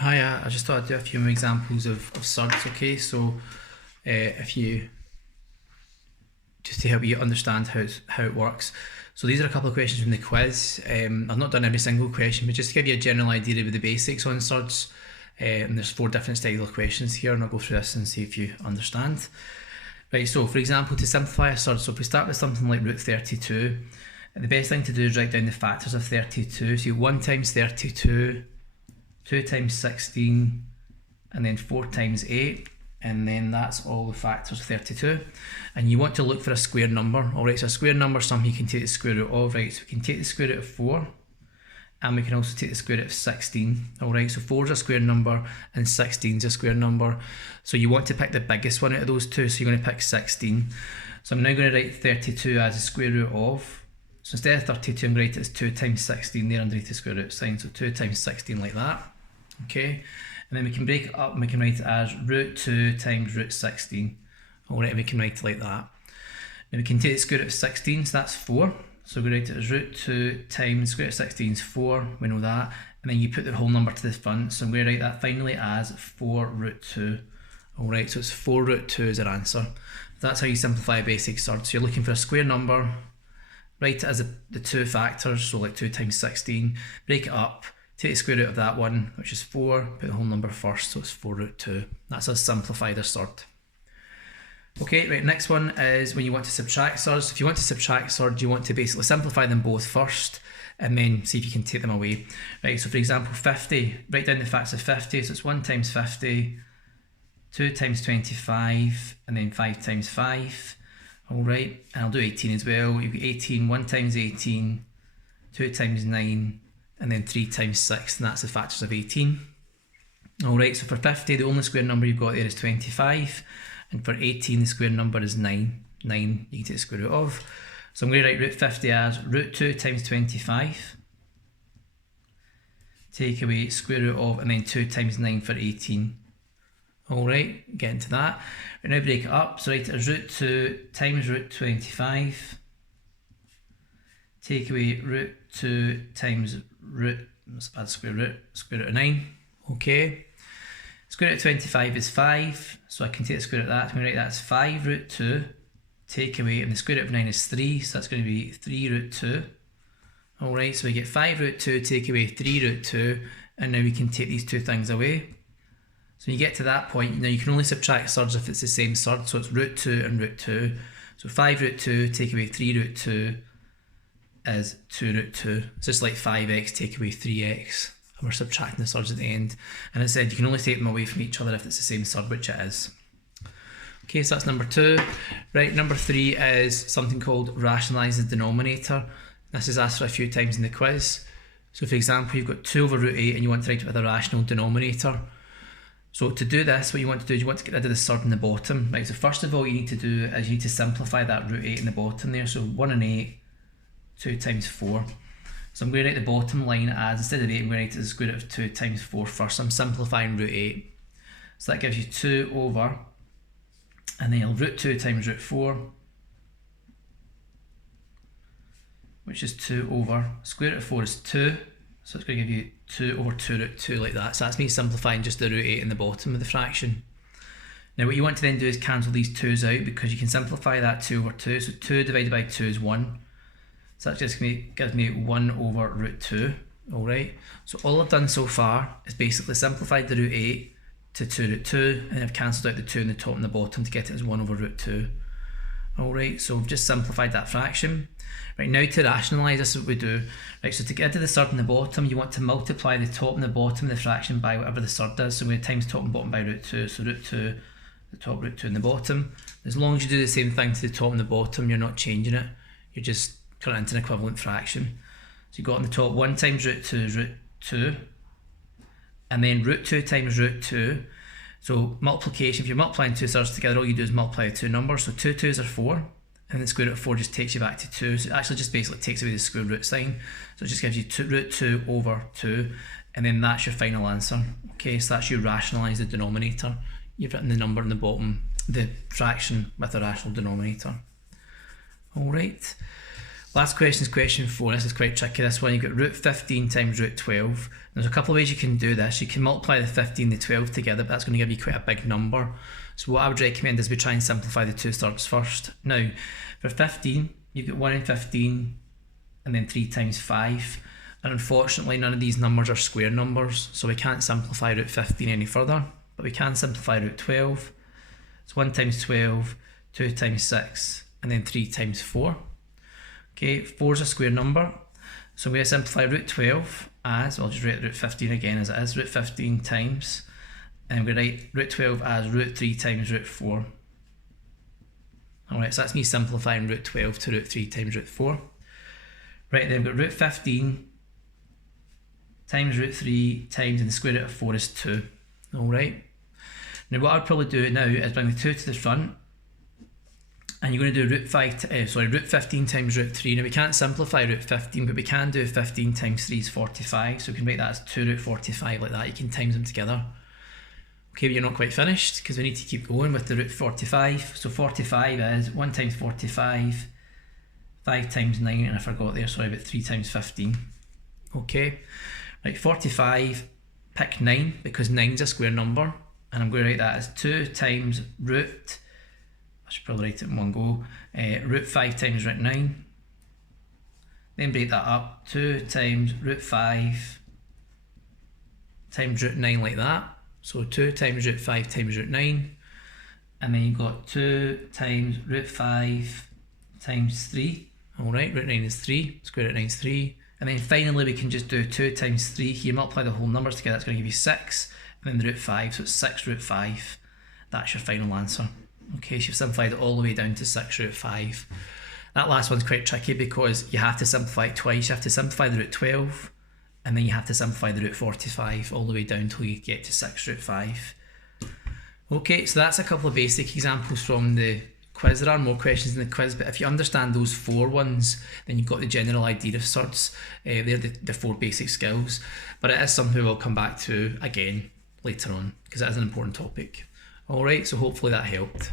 Hi, I just thought I'd do a few more examples of surds, okay? So, if you, just to help you understand how it works. So these are a couple of questions from the quiz. I've not done every single question, but just to give you a general idea of the basics on surds. And there's 4 different styles of questions here, and I'll go through this and see if you understand. Right, so for example, to simplify a surd, so if we start with something like root 32, the best thing to do is write down the factors of 32. So 1 times 32, 2 times 16, and then 4 times 8, and then that's all the factors of 32. And you want to look for a square number. Alright, so a square number is something you can take the square root of, right? So we can take the square root of 4, and we can also take the square root of 16. Alright, so 4 is a square number, and 16 is a square number. So you want to pick the biggest one out of those two, so you're going to pick 16. So I'm now going to write 32 as a square root of, so instead of 32, I'm going to write it as 2 times 16 there underneath the square root sign, so 2 times 16 like that. Okay, and then we can break it up and we can write it as root 2 times root 16. Alright, we can write it like that. Now we can take the square root of 16, so that's 4. So we write it as root 2 times square root of 16 is 4, we know that. And then you put the whole number to the front, so I'm going to write that finally as 4 root 2. Alright, so it's 4 root 2 is our answer. That's how you simplify a basic surd. So you're looking for a square number, write it as the 2 factors, so like 2 times 16, break it up, take the square root of that one, which is 4, put the whole number first, so it's 4 root 2. That's a simplified surd. Okay, right, next one is when you want to subtract surds. If you want to subtract surds, you want to basically simplify them both first, and then see if you can take them away. Right, so for example, 50, write down the factors of 50, so it's 1 times 50, 2 times 25, and then 5 times 5. Alright, and I'll do 18 as well. You've got 18, 1 times 18, 2 times 9, and then 3 times 6, and that's the factors of 18. Alright, so for 50, the only square number you've got there is 25, and for 18, the square number is 9. 9 you can take the square root of. So I'm going to write root 50 as root 2 times 25, take away square root of, and then 2 times 9 for 18. Alright, get into that. We now break it up, so write it as root 2 times root 25, take away root 2 times root, let's add square root of 9, okay. Square root of 25 is 5, so I can take the square root of that, I'm going to write that as 5 root 2, take away, and the square root of 9 is 3, so that's going to be 3 root 2. Alright, so we get 5 root 2, take away 3 root 2, and now we can take these two things away. So when you get to that point, now you can only subtract surds if it's the same surd, so it's root 2 and root 2. So 5 root 2, take away 3 root 2 is 2 root 2. It's just like 5x take away 3x. And we're subtracting the surds at the end. And as I said, you can only take them away from each other if it's the same surd, which it is. Okay, so that's number 2. Right, number 3 is something called rationalise the denominator. This is asked for a few times in the quiz. So for example, you've got 2 over root 8 and you want to write it with a rational denominator. So to do this, what you want to do is you want to get rid of the surd in the bottom. Right, so first of all, you need to do is you need to simplify that root 8 in the bottom there. So 1 and 8, 2 times 4. So I'm going to write the bottom line as, instead of 8, I'm going to write it as the square root of 2 times 4 first. I'm simplifying root 8. So that gives you 2 over, and then I'll root 2 times root 4, which is 2 over, square root of 4 is 2, so it's going to give you 2 over 2 root 2 like that. So that's me simplifying just the root 8 in the bottom of the fraction. Now what you want to then do is cancel these 2's out, because you can simplify that 2 over 2, so 2 divided by 2 is 1. So that just gives me 1 over root 2, alright? So all I've done so far is basically simplified the root 8 to 2 root 2, and I've cancelled out the 2 in the top and the bottom to get it as 1 over root 2. Alright, so we've just simplified that fraction. Right, now to rationalise, this is what we do. Right, so to get to the surd in the bottom, you want to multiply the top and the bottom of the fraction by whatever the surd is. So we're going to times top and bottom by root 2, so root 2, the top, root 2 in the bottom. As long as you do the same thing to the top and the bottom, you're not changing it. You're just turning it into an equivalent fraction. So you've got on the top 1 times root 2 is root 2, and then root 2 times root 2. So multiplication, if you're multiplying two surds together, all you do is multiply the two numbers. So 2 2's are 4, and the square root of 4 just takes you back to 2. So it actually just basically takes away the square root sign. So it just gives you root 2 over 2, and then that's your final answer. Okay, so that's you rationalise the denominator. You've written the number in the bottom, the fraction with a rational denominator. Alright. Last question is question 4. This is quite tricky, this one. You've got root 15 times root 12. There's a couple of ways you can do this. You can multiply the 15 and the 12 together, but that's going to give you quite a big number. So what I would recommend is we try and simplify the two thirds first. Now, for 15, you've got 1 in 15 and then 3 times 5. And unfortunately, none of these numbers are square numbers, so we can't simplify root 15 any further, but we can simplify root 12. It's 1 times 12, 2 times 6, and then 3 times 4. Okay, 4 is a square number, so we're going to simplify root 12 as, I'll just write root 15 again as it is, root 15 times, and we're going to write root 12 as root 3 times root 4. Alright, so that's me simplifying root 12 to root 3 times root 4. Right, then we've got root 15 times root 3 times, and the square root of 4 is 2. Alright, now what I'd probably do now is bring the 2 to the front, and you're going to do root 15 times root 3. Now we can't simplify root 15, but we can do 15 times 3 is 45, so we can write that as 2 root 45 like that. You can times them together. Okay, but you're not quite finished, because we need to keep going with the root 45. So 45 is 1 times 45, 5 times 9, and I forgot there, sorry, about 3 times 15. Okay, right, 45, pick 9, because 9 is a square number, and I'm going to write that as 2 times root, I should probably write it in one go, root 5 times root 9, then break that up, 2 times root 5 times root 9 like that, so 2 times root 5 times root 9, and then you've got 2 times root 5 times 3, alright, root 9 is 3, square root 9 is 3, and then finally we can just do 2 times 3 here, multiply the whole numbers together, that's going to give you 6, and then the root 5, so it's 6 root 5, that's your final answer. Okay, so you've simplified it all the way down to 6 root 5. That last one's quite tricky because you have to simplify it twice. You have to simplify the root 12, and then you have to simplify the root 45 all the way down till you get to 6 root 5. Okay, so that's a couple of basic examples from the quiz. There are more questions in the quiz, but if you understand those 4 ones, then you've got the general idea of surds. They're the 4 basic skills, but it is something we'll come back to again later on because it is an important topic. Alright, so hopefully that helped.